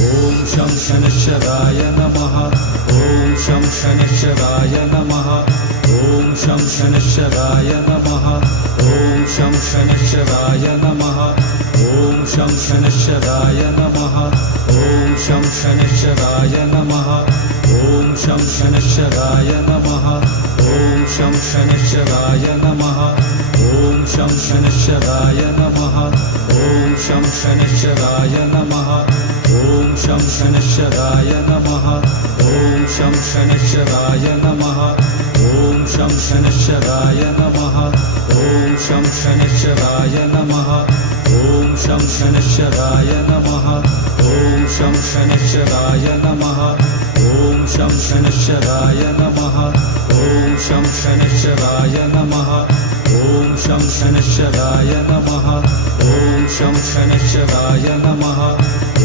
ॐ शं शनैश्चराय नमः ॐ शं शनैश्चराय नमः ॐ शं शनैश्चराय नमः ॐ शं शनैश्चराय नमः ॐ शं शनैश्चराय नमः ॐ शं शनैश्चराय नमः ॐ शं शनैश्चराय नमः ॐ शं शनैश्चराय नमः ॐ शं शनैश्चराय नमः ॐ शं शनैश्चराय नमः ॐ शं शनैश्चराय नमः ॐ शं शनैश्चराय नमः ॐ शं शनैश्चराय नमः ॐ शं शनैश्चराय नमः ॐ शं शनैश्चराय नमः ॐ शं शनैश्चराय नमः ॐ शं शनैश्चराय नमः ॐ शं शनैश्चराय नमः ॐ शं शनैश्चराय नमः ॐ शं शनैश्चराय नमः।